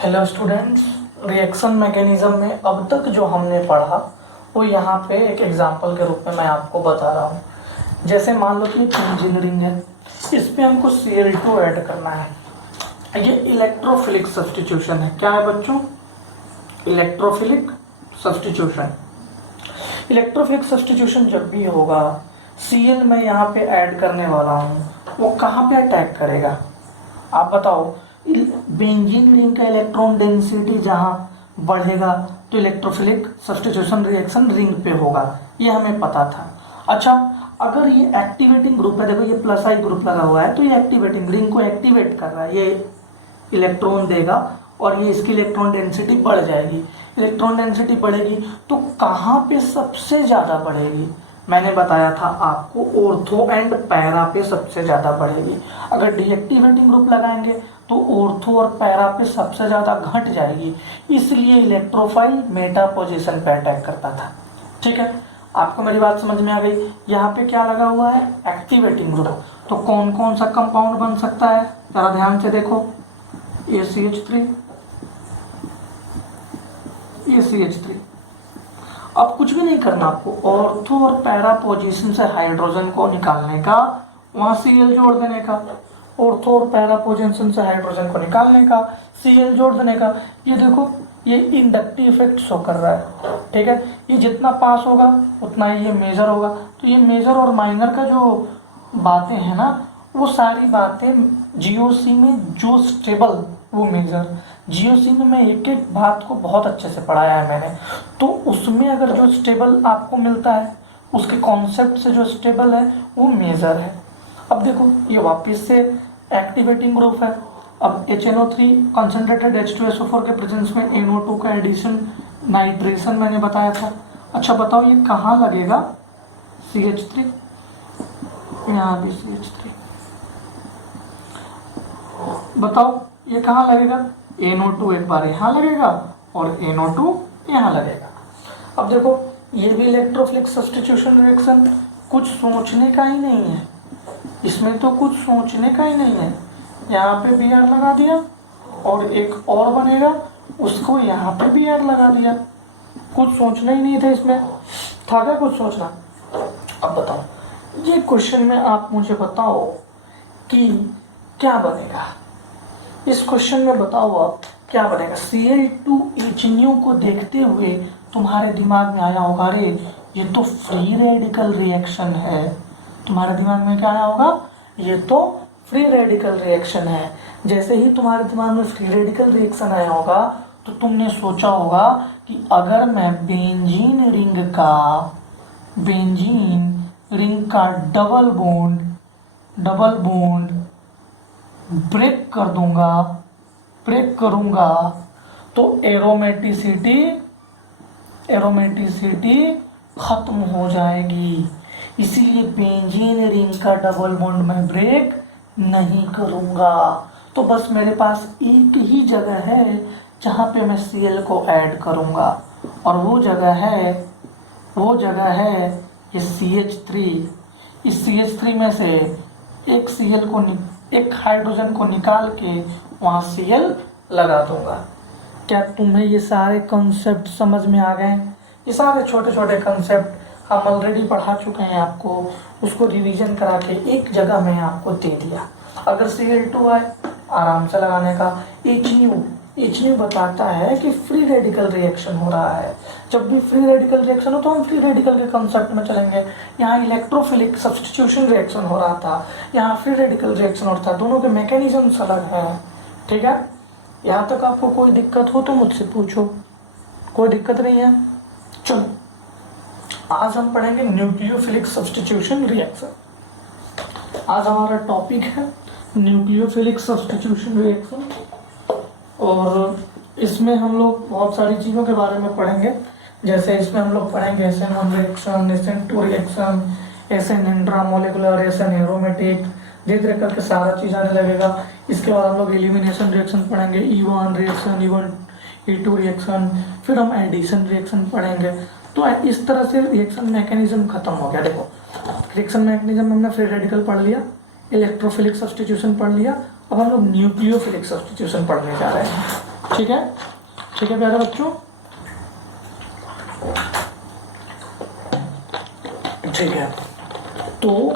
Hello students, reaction mechanism में अब तक जो हमने पढ़ा वो यहाँ पे एक एग्जांपल के रूप में मैं आपको बता रहा हूँ। जैसे मान लो कि इंजीनियरिंग है, इस पे हमको Cl2 ऐड करना है। ये इलेक्ट्रोफिलिक सब्स्टिट्यूशन है। क्या है बच्चों? Electrophilic substitution. इलेक्ट्रोफिलिक सब्स्टिट्यूशन जब भी होगा, Cl मैं यहाँ पे ऐड करने वाला हूँ, वो कहाँ पे अटैक करेगा? आप बताओ। बेंजीन रिंग का इलेक्ट्रॉन डेंसिटी जहां बढ़ेगा तो इलेक्ट्रोफिलिक सब्स्टिट्यूशन रिएक्शन रिंग पे होगा, ये हमें पता था। अच्छा, अगर ये एक्टिवेटिंग ग्रुप है, देखो ये प्लस आई ग्रुप लगा हुआ है, तो ये एक्टिवेटिंग रिंग को एक्टिवेट कर रहा है, ये इलेक्ट्रॉन देगा और ये इसकी इलेक्ट्रॉन डेंसिटी बढ़ जाएगी। इलेक्ट्रॉन डेंसिटी बढ़ेगी तो कहाँ पे सबसे ज़्यादा बढ़ेगी? मैंने बताया था आपको, ऑर्थो एंड पैरा पे सबसे ज़्यादा बढ़ेगी। अगर डीएक्टिवेटिंग ग्रुप लगाएंगे तो ऑर्थो और पैरा पे सबसे ज़्यादा घट जाएगी, इसलिए इलेक्ट्रोफाइल मेटा पोजीशन पे अटैक करता था। ठीक है, आपको मेरी बात समझ में आ गई? यहाँ पे क्या लगा हुआ है? Activating group. तो कौन कौन सा कंपाउंड बन सकता है, जरा ध्यान से देखो। ACH3, ACH3। अब कुछ भी नहीं करना आपको, ऑर्थो और पैरा पोजीशन से हाइड्रोजन को निकालने का, वहां Cl जोड़ देने का। ऑर्थो और पैरा पोजीशन से हाइड्रोजन को निकालने का, Cl जोड़ देने का। ये देखो, ये इंडक्टिव इफेक्ट शो कर रहा है। ठीक है, ये जितना पास होगा उतना ही ये मेजर होगा। तो ये मेजर और माइनर का जो बातें हैं ना, वो सारी बातें GOC में जो स्टेबल वो मेजर। GOC में मैं एक एक बात को बहुत अच्छे से पढ़ाया है मैंने, तो उसमें अगर जो स्टेबल आपको मिलता है, उसके कॉन्सेप्ट से जो स्टेबल है वो मेजर है। अब देखो, ये वापस से एक्टिवेटिंग ग्रुप है। अब HNO3 कंसंट्रेटेड H2SO4 के प्रेजेंस में NO2 का एडिशन, नाइट्रेशन मैंने बताया था। अच्छा बताओ, ये कहाँ लगेगा? CH3, यहाँ भी CH3। बताओ ये कहाँ लगेगा? NO2 एक बार यहाँ लगेगा और NO2 यहाँ लगेगा। अब देखो, ये भी इलेक्ट्रोफिलिक सब्स्टिट्यूशन रिएक्शन, कुछ सोचने का ही नहीं है इसमें, तो कुछ सोचने का ही नहीं है। यहाँ पे Br लगा दिया और एक और बनेगा, उसको यहाँ पे Br लगा दिया। कुछ सोचना ही नहीं था इसमें, था क्या कुछ सोचना? अब बताओ, ये क्वेश्चन में आप मुझे बताओ कि क्या बनेगा। इस क्वेश्चन में बताओ आप क्या बनेगा। Cl2HNO को देखते हुए तुम्हारे दिमाग में आया होगा, अरे ये तो फ्री रेडिकल रिएक्शन है। तुम्हारे दिमाग में क्या आया होगा? ये तो फ्री रेडिकल रिएक्शन है। जैसे ही तुम्हारे दिमाग में फ्री रेडिकल रिएक्शन आया होगा तो तुमने सोचा होगा कि अगर मैं बेंजीन रिंग का डबल बॉन्ड ब्रेक करूंगा तो एरोमेटिसिटी खत्म हो जाएगी। इसीलिए बेंजीन रिंग का डबल बॉन्ड मैं ब्रेक नहीं करूंगा। तो बस मेरे पास एक ही जगह है जहां पे मैं Cl को ऐड करूंगा, और वो जगह है ये CH3। इस CH3 में से एक हाइड्रोजन को निकाल के वहां Cl लगा दूंगा। क्या तुम्हें ये सारे कॉन्सेप्ट समझ में आ गए? ये सारे छोटे छोटे कॉन्सेप्ट हम ऑलरेडी पढ़ा चुके हैं आपको, उसको रिवीजन करा के एक जगह में आपको दे दिया। अगर Cl2 आए, आराम से लगाने का। HNO बताता है कि फ्री रेडिकल रिएक्शन हो रहा है। जब भी फ्री रेडिकल रिएक्शन हो तो हम फ्री रेडिकल के कंसेप्ट में चलेंगे। यहाँ इलेक्ट्रोफिलिक सब्स्टिट्यूशन रिएक्शन हो रहा था, यहाँ फ्री रेडिकल रिएक्शन हो रहा था, दोनों के मैकेनिज्म्स अलग हैं। ठीक है, यहाँ तक आपको कोई दिक्कत हो तो मुझसे पूछो, कोई दिक्कत नहीं है। चलो, आज हम पढ़ेंगे न्यूक्लियोफिलिक सब्स्टिट्यूशन रिएक्शन। आज हमारा टॉपिक है न्यूक्लियोफिलिक सब्स्टिट्यूशन रिएक्शन, और इसमें हम लोग बहुत सारी चीज़ों के बारे में पढ़ेंगे। जैसे इसमें हम लोग पढ़ेंगे SN1 reaction, SN2 reaction, SN intramolecular, SN aromatic, धीरे धीरे करके सारा चीज़ आने लगेगा। इसके बाद हम लोग एलिमिनेशन रिएक्शन पढ़ेंगे, E1 रिएक्शन, E2 रिएक्शन, फिर हम एडिशन रिएक्शन पढ़ेंगे। तो इस तरह से रिएक्शन मैकेनिज्म खत्म हो गया। देखो, रिएक्शन मैकेनिज्म हमने फ्री रेडिकल पढ़ लिया, इलेक्ट्रोफिलिक सब्स्टिट्यूशन पढ़ लिया, अब हम लोग न्यूक्लियोफिलिक सब्स्टिट्यूशन पढ़ने जा रहे हैं। ठीक है, ठीक है प्यारे बच्चों, ठीक है। तो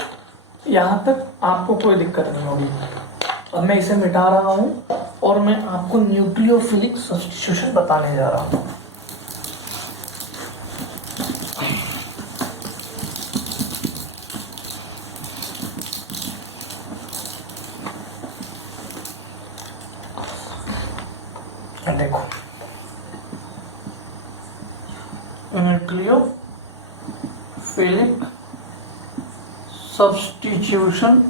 यहाँ तक आपको कोई दिक्कत नहीं होगी। अब मैं इसे मिटा रहा हूँ और मैं आपको न्यूक्लियोफिलिक सब्स्टिट्यूशन बताने जा रहा हूँ। देखो, न्यूक्लियोफिलिक सब्स्टिट्यूशन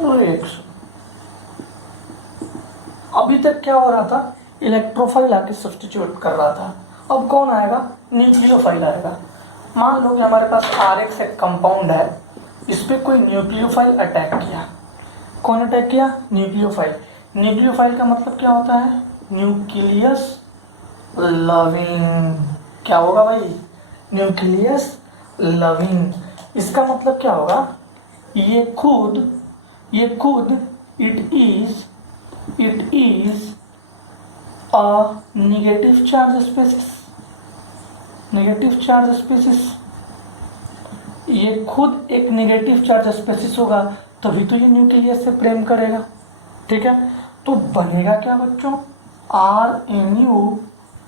रिएक्शन। अभी तक क्या हो रहा था, इलेक्ट्रोफाइल आके सब्स्टिट्यूट कर रहा था। अब कौन आएगा, न्यूक्लियोफाइल आएगा। मान लो कि हमारे पास RX एक कंपाउंड है, इस पे कोई न्यूक्लियोफाइल अटैक किया। कौन अटैक किया, न्यूक्लियोफाइल। न्यूक्लियोफाइल का मतलब क्या होता है, न्यूक्लियस लविंग। क्या होगा भाई, न्यूक्लियस लविंग। इसका मतलब क्या होगा, ये खुद it is a negative charge species. ये खुद एक नेगेटिव चार्ज स्पेसिस होगा, तभी तो ये न्यूक्लियस से प्रेम करेगा। ठीक है, तो बनेगा क्या बच्चों, RNU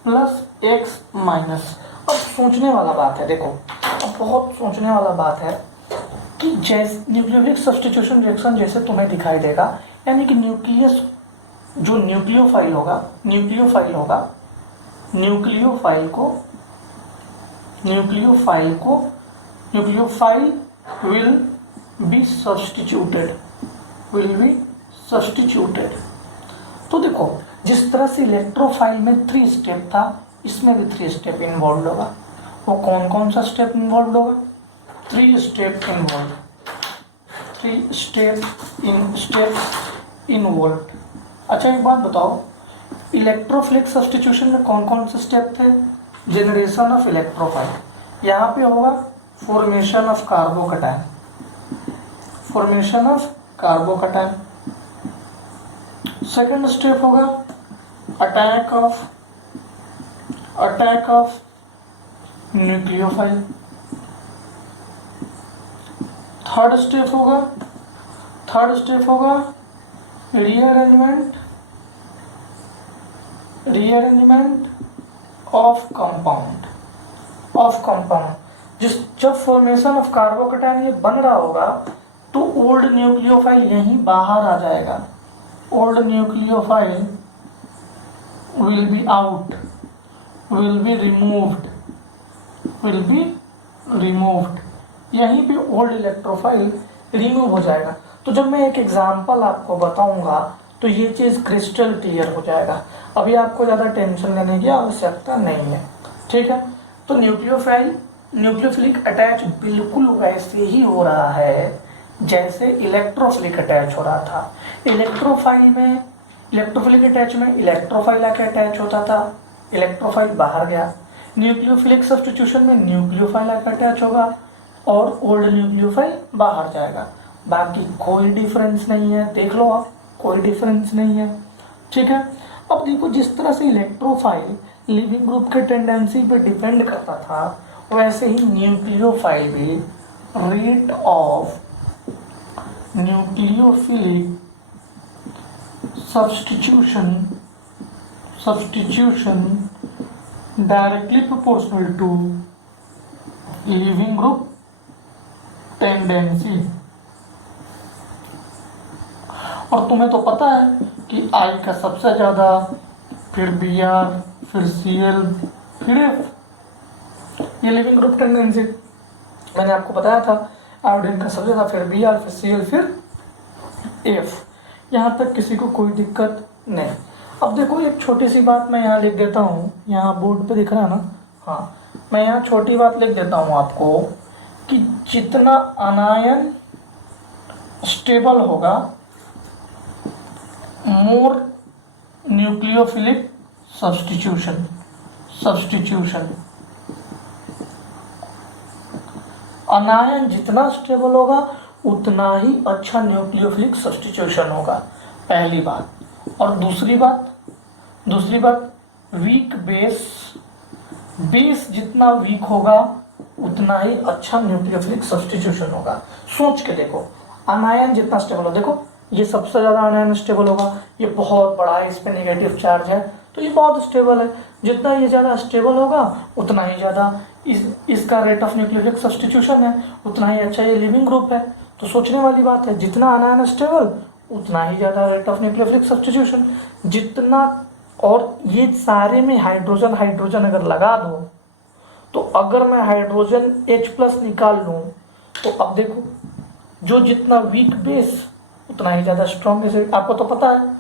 प्लस X माइनस। अब सोचने वाला बात है, देखो अब बहुत सोचने वाला बात है कि जैसे न्यूक्लियोफिलिक सब्स्टिट्यूशन रिएक्शन जैसे तुम्हें दिखाई देगा, यानी कि न्यूक्लियस जो न्यूक्लियोफाइल विल बी सब्स्टिट्यूटेड। तो देखो, जिस तरह से इलेक्ट्रोफाइल में 3 स्टेप था, इसमें भी 3 स्टेप इन्वॉल्व होगा। वो कौन कौन सा स्टेप इन्वॉल्व होगा, 3 स्टेप इन्वॉल्व। अच्छा एक बात बताओ, इलेक्ट्रोफिलिक सब्स्टिट्यूशन में कौन कौन से स्टेप थे, जनरेशन ऑफ इलेक्ट्रोफाइल। यहाँ पे होगा formation of carbocation. Second step होगा attack of nucleophile. Third step होगा रीअरेंजमेंट ऑफ कंपाउंड। जब फॉर्मेशन ऑफ कार्बोकैटायन ये बन रहा होगा, तो ओल्ड न्यूक्लियोफाइल यहीं बाहर आ जाएगा। Old nucleophile will be removed। यहीं पे ओल्ड इलेक्ट्रोफाइल रिमूव हो जाएगा। तो जब मैं एक एग्जांपल आपको बताऊंगा तो ये चीज़ क्रिस्टल क्लियर हो जाएगा। अभी आपको ज़्यादा टेंशन लेने की आवश्यकता नहीं है। ठीक है, तो न्यूक्लियोफिलिक अटैच बिल्कुल वैसे ही हो रहा है जैसे इलेक्ट्रोफिलिक अटैच हो रहा था। इलेक्ट्रोफिलिक अटैच में इलेक्ट्रोफाइल आके अटैच होता था, इलेक्ट्रोफाइल बाहर गया। न्यूक्लियोफिलिक सब्स्टिट्यूशन में न्यूक्लियोफाइल आके अटैच होगा और ओल्ड न्यूक्लियोफाइल बाहर जाएगा। बाकी कोई डिफरेंस नहीं है, देख लो आप, कोई डिफरेंस नहीं है। ठीक है, अब देखो जिस तरह से इलेक्ट्रोफाइल लिविंग ग्रुप के टेंडेंसी पे डिपेंड करता था, वैसे ही न्यूक्लियोफाइल भी rate of nucleophilic substitution directly proportional to living group tendency। और तुम्हें तो पता है कि I का सबसे ज़्यादा, फिर Br, फिर Cl, फिर F, ये लिविंग ग्रुप टेंडेंसी मैंने आपको बताया था। आयोडीन का सबसे ज़्यादा, फिर Br, फिर Cl, फिर F। यहाँ तक किसी को कोई दिक्कत नहीं। अब देखो एक छोटी सी बात मैं यहाँ लिख देता हूँ, यहाँ बोर्ड पे दिख रहा है ना, हाँ मैं यहाँ छोटी बात लिख देता हूँ आपको कि जितना अनायन स्टेबल होगा, मोर न्यूक्लियोफिलिक सब्स्टिट्यूशन। अनायन जितना स्टेबल होगा उतना ही अच्छा न्यूक्लियोफिलिक सब्स्टिट्यूशन होगा, पहली बात। और दूसरी बात वीक बेस जितना वीक होगा उतना ही अच्छा न्यूक्लियोफिलिक सब्स्टिट्यूशन होगा। सोच के देखो, अनायन जितना स्टेबल हो, देखो ये सबसे ज्यादा अनायन स्टेबल होगा, ये बहुत बड़ा है, इस पे नेगेटिव चार्ज है तो ये बहुत स्टेबल है। जितना ये ज्यादा स्टेबल होगा उतना ही ज्यादा इसका रेट ऑफ न्यूक्लियोफिलिक सब्स्टिट्यूशन है, उतना ही अच्छा ये लिविंग ग्रुप है। तो सोचने वाली बात है, जितना अनायन स्टेबल उतना ही ज्यादा रेट ऑफ न्यूक्लियोफिलिक सब्स्टिट्यूशन। जितना, और ये सारे में हाइड्रोजन अगर लगा दो तो अगर मैं हाइड्रोजन H+ निकाल लूं तो अब देखो, जो जितना वीक बेस उतना ही ज्यादा स्ट्रॉन्ग है। आपको तो पता है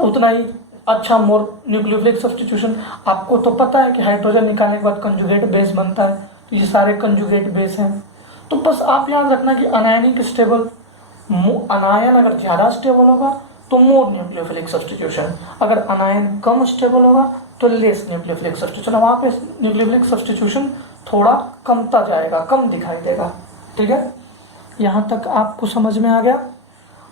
उतना ही अच्छा मोर न्यूक्लियोफिलिक सब्स्टिट्यूशन। आपको तो पता है कि हाइड्रोजन निकालने के बाद कंजुगेट बेस बनता है, तो ये सारे कंजुगेट बेस हैं। तो बस आप याद रखना कि अनायनिक स्टेबल, अनायन अगर ज़्यादा स्टेबल होगा तो मोर न्यूक्लियोफिलिक सब्स्टिट्यूशन, अगर अनायन कम स्टेबल होगा तो लेस न्यूक्लियोफिलिक सब्स्टिट्यूशन। वहाँ पे न्यूक्लियोफिलिक सब्स्टिट्यूशन थोड़ा कमता जाएगा, कम दिखाई देगा। ठीक है, यहाँ तक आपको समझ में आ गया?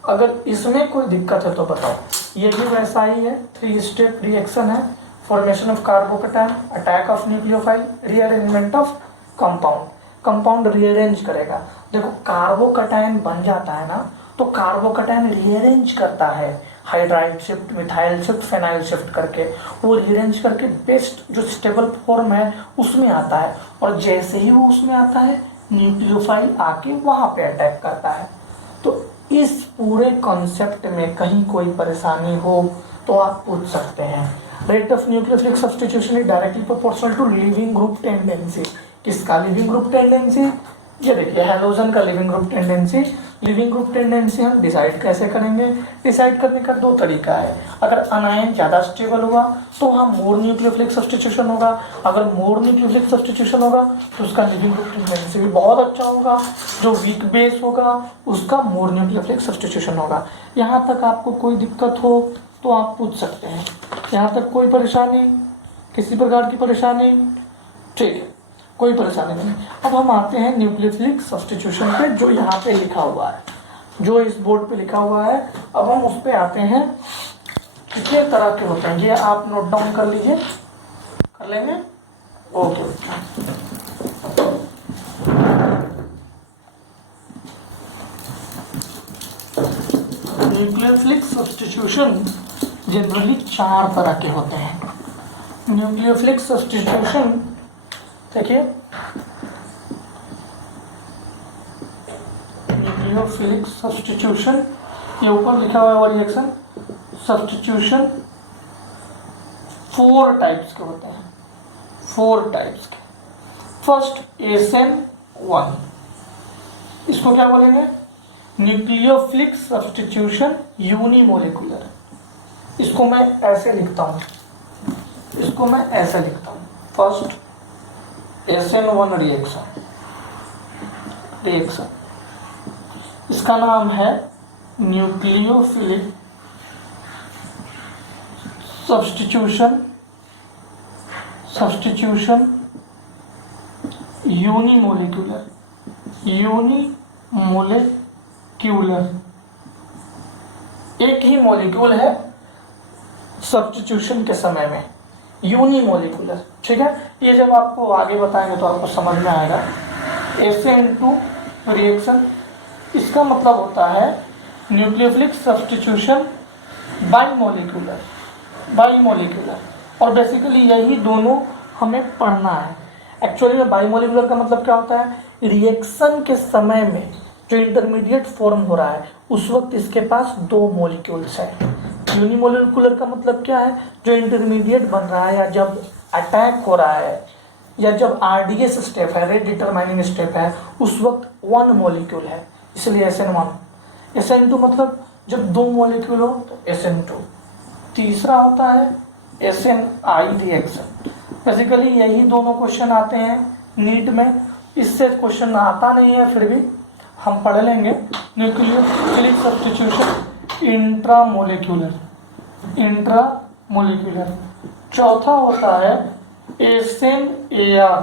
अगर इसमें कोई दिक्कत है तो बताओ। ये भी वैसा ही है, 3 स्टेप रिएक्शन है। Formation of carbocation, attack of nucleophile, rearrangement of compound. Compound rearrange करेगा। देखो कार्बोकैटायन बन जाता है ना, तो कार्बोकैटायन रीअरेंज करता है, hydride shift, methyl shift, phenyl shift करके वो रीअरेंज करके बेस्ट जो स्टेबल फॉर्म है उसमें आता है। और जैसे ही वो उसमें आता है न्यूक्लियोफाइल आके वहां पे अटैक करता है। तो इस पूरे कॉन्सेप्ट में कहीं कोई परेशानी हो तो आप पूछ सकते हैं। Rate of nucleophilic substitution is directly proportional to leaving group tendency. किसका लिविंग ग्रुप टेंडेंसी? ये देखिए हैलोजन का leaving group tendency. Leaving group tendency हम डिसाइड कैसे करेंगे? डिसाइड करने का 2 तरीका है। अगर अनायन ज़्यादा स्टेबल हुआ तो वहाँ मोर न्यूक्लियोफिलिक सब्स्टिट्यूशन होगा। अगर मोर न्यूक्लियोफिलिक सब्स्टिट्यूशन होगा तो उसका लिविंग ग्रुप टेंडेंसी भी बहुत अच्छा होगा। जो वीक बेस होगा उसका मोर न्यूक्लियोफिलिक सब्स्टिट्यूशन होगा। यहाँ तक आपको कोई दिक्कत हो तो आप पूछ सकते हैं। यहाँ तक कोई परेशानी, किसी प्रकार की परेशानी? ठीक है, कोई परेशानी नहीं। अब हम आते हैं न्यूक्लियोफिलिक सब्स्टिट्यूशन पे, जो यहाँ पे लिखा हुआ है, जो इस बोर्ड पे लिखा हुआ है। अब हम उस पे आते हैं। कितने तरह के होते हैं ये आप नोट डाउन कर लीजिए, कर लेंगे? ओके। न्यूक्लियोफिलिक सब्स्टिट्यूशन जनरली 4 तरह के होते हैं। न्यूक्लियोफिलिक सब्स्टिट्यूशन देखिए, न्यूक्लियोफिलिक सब्स्टिट्यूशन, ये ऊपर लिखा हुआ है वो रिएक्शन सब्स्टिट्यूशन 4 टाइप्स के होते हैं। 4 टाइप्स के। फर्स्ट SN1, इसको क्या बोलेंगे? Nucleophilic substitution unimolecular. इसको मैं ऐसे लिखता हूँ, फर्स्ट SN1 रिएक्शन, इसका नाम है न्यूक्लियोफिलिक सब्स्टिट्यूशन यूनिमोलिकुलर। एक ही मॉलिक्यूल है सब्स्टिट्यूशन के समय में, यूनिमोलिकुलर। ठीक है, ये जब आपको आगे बताएंगे तो आपको समझ में आएगा। SN2 रिएक्शन, इसका मतलब होता है न्यूक्लियोफिलिक सब्स्टिट्यूशन बाइमोलिकुलर। और बेसिकली यही दोनों हमें पढ़ना है। एक्चुअली में बाइमोलिकुलर का मतलब क्या होता है? रिएक्शन के समय में जो इंटरमीडिएट फॉर्म हो रहा है उस वक्त इसके पास 2 मॉलिक्यूल्स हैं। यूनिमोलिकुलर का मतलब क्या है? जो इंटरमीडिएट बन रहा है या जब अटैक हो रहा है या जब RDS स्टेप है, रेट डिटरमाइनिंग स्टेप है, उस वक्त 1 मॉलिक्यूल है, इसलिए SN1। SN2 मतलब जब 2 मॉलिक्यूल हो तो SN2। तीसरा होता है SNI रिएक्शन। बेसिकली यही दोनों क्वेश्चन आते हैं नीट में, इससे क्वेश्चन आता नहीं है फिर भी हम पढ़ लेंगे। Nucleophilic substitution intramolecular. चौथा होता है SNAR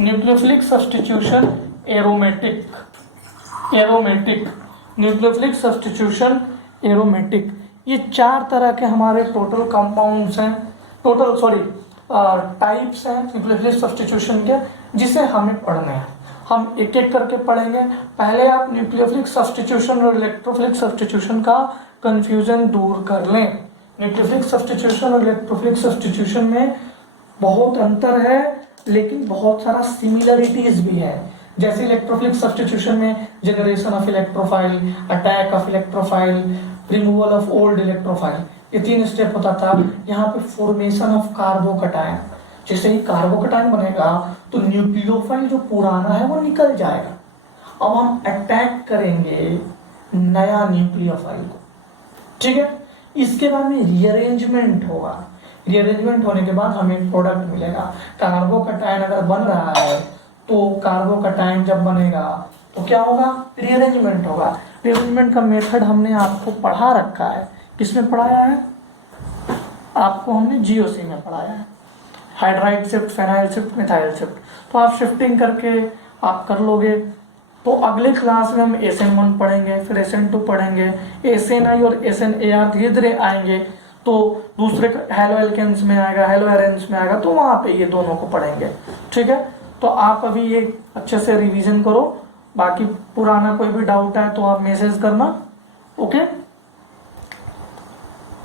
nucleophilic substitution aromatic. Nucleophilic substitution aromatic, ये 4 तरह के हमारे टोटल कंपाउंड्स हैं, टाइप्स हैं न्यूक्लियोफिलिक सब्स्टिट्यूशन के, जिसे हमें पढ़ने हैं। हम एक एक करके पढ़ेंगे। पहले आप न्यूक्लियोफिलिक सब्स्टिट्यूशन और इलेक्ट्रोफिलिक सब्स्टिट्यूशन का कंफ्यूजन दूर कर लें। न्यूक्लियोफिलिक सब्स्टिट्यूशन और इलेक्ट्रोफिलिक सब्स्टिट्यूशन में बहुत अंतर है, लेकिन बहुत सारा सिमिलरिटीज भी है। जैसे इलेक्ट्रोफिलिक सब्स्टिट्यूशन में generation of electrophile, attack of electrophile, removal of old electrophile, ये 3 स्टेप होता था। यहाँ पे फॉर्मेशन ऑफ कार्बोकटायन, जैसे ही कार्बोकटायन बनेगा तो न्यूक्लियोफाइल जो पुराना है वो निकल जाएगा। अब हम अटैक करेंगे नया न्यूक्लियोफाइल को, ठीक है। इसके बाद में रीअरेंजमेंट होगा। रीअरेंजमेंट होने के बाद हमें प्रोडक्ट मिलेगा। कार्बोकटायन अगर बन रहा है तो कार्बोकटायन जब बनेगा तो क्या होगा, रीअरेंजमेंट होगा। रीअरेंजमेंट का मेथड हमने आपको पढ़ा रखा है। किसमें पढ़ाया है? आपको हमने जीओसी में पढ़ाया है। Hydride shift, phenyl shift, methyl shift. तो आप शिफ्टिंग करके आप कर लोगे। तो अगले क्लास में हम SN1 पढ़ेंगे, फिर SN2 पढ़ेंगे, SNI और SNAR धीरे धीरे आएंगे। तो दूसरे हेलो एल्केन्स में आएगा, हेलो एरेन्स में आएगा, तो वहां पे ये दोनों को पढ़ेंगे, ठीक है। तो आप अभी ये अच्छे से रिवीजन करो। बाकी पुराना कोई भी डाउट है तो आप मैसेज करना, ओके।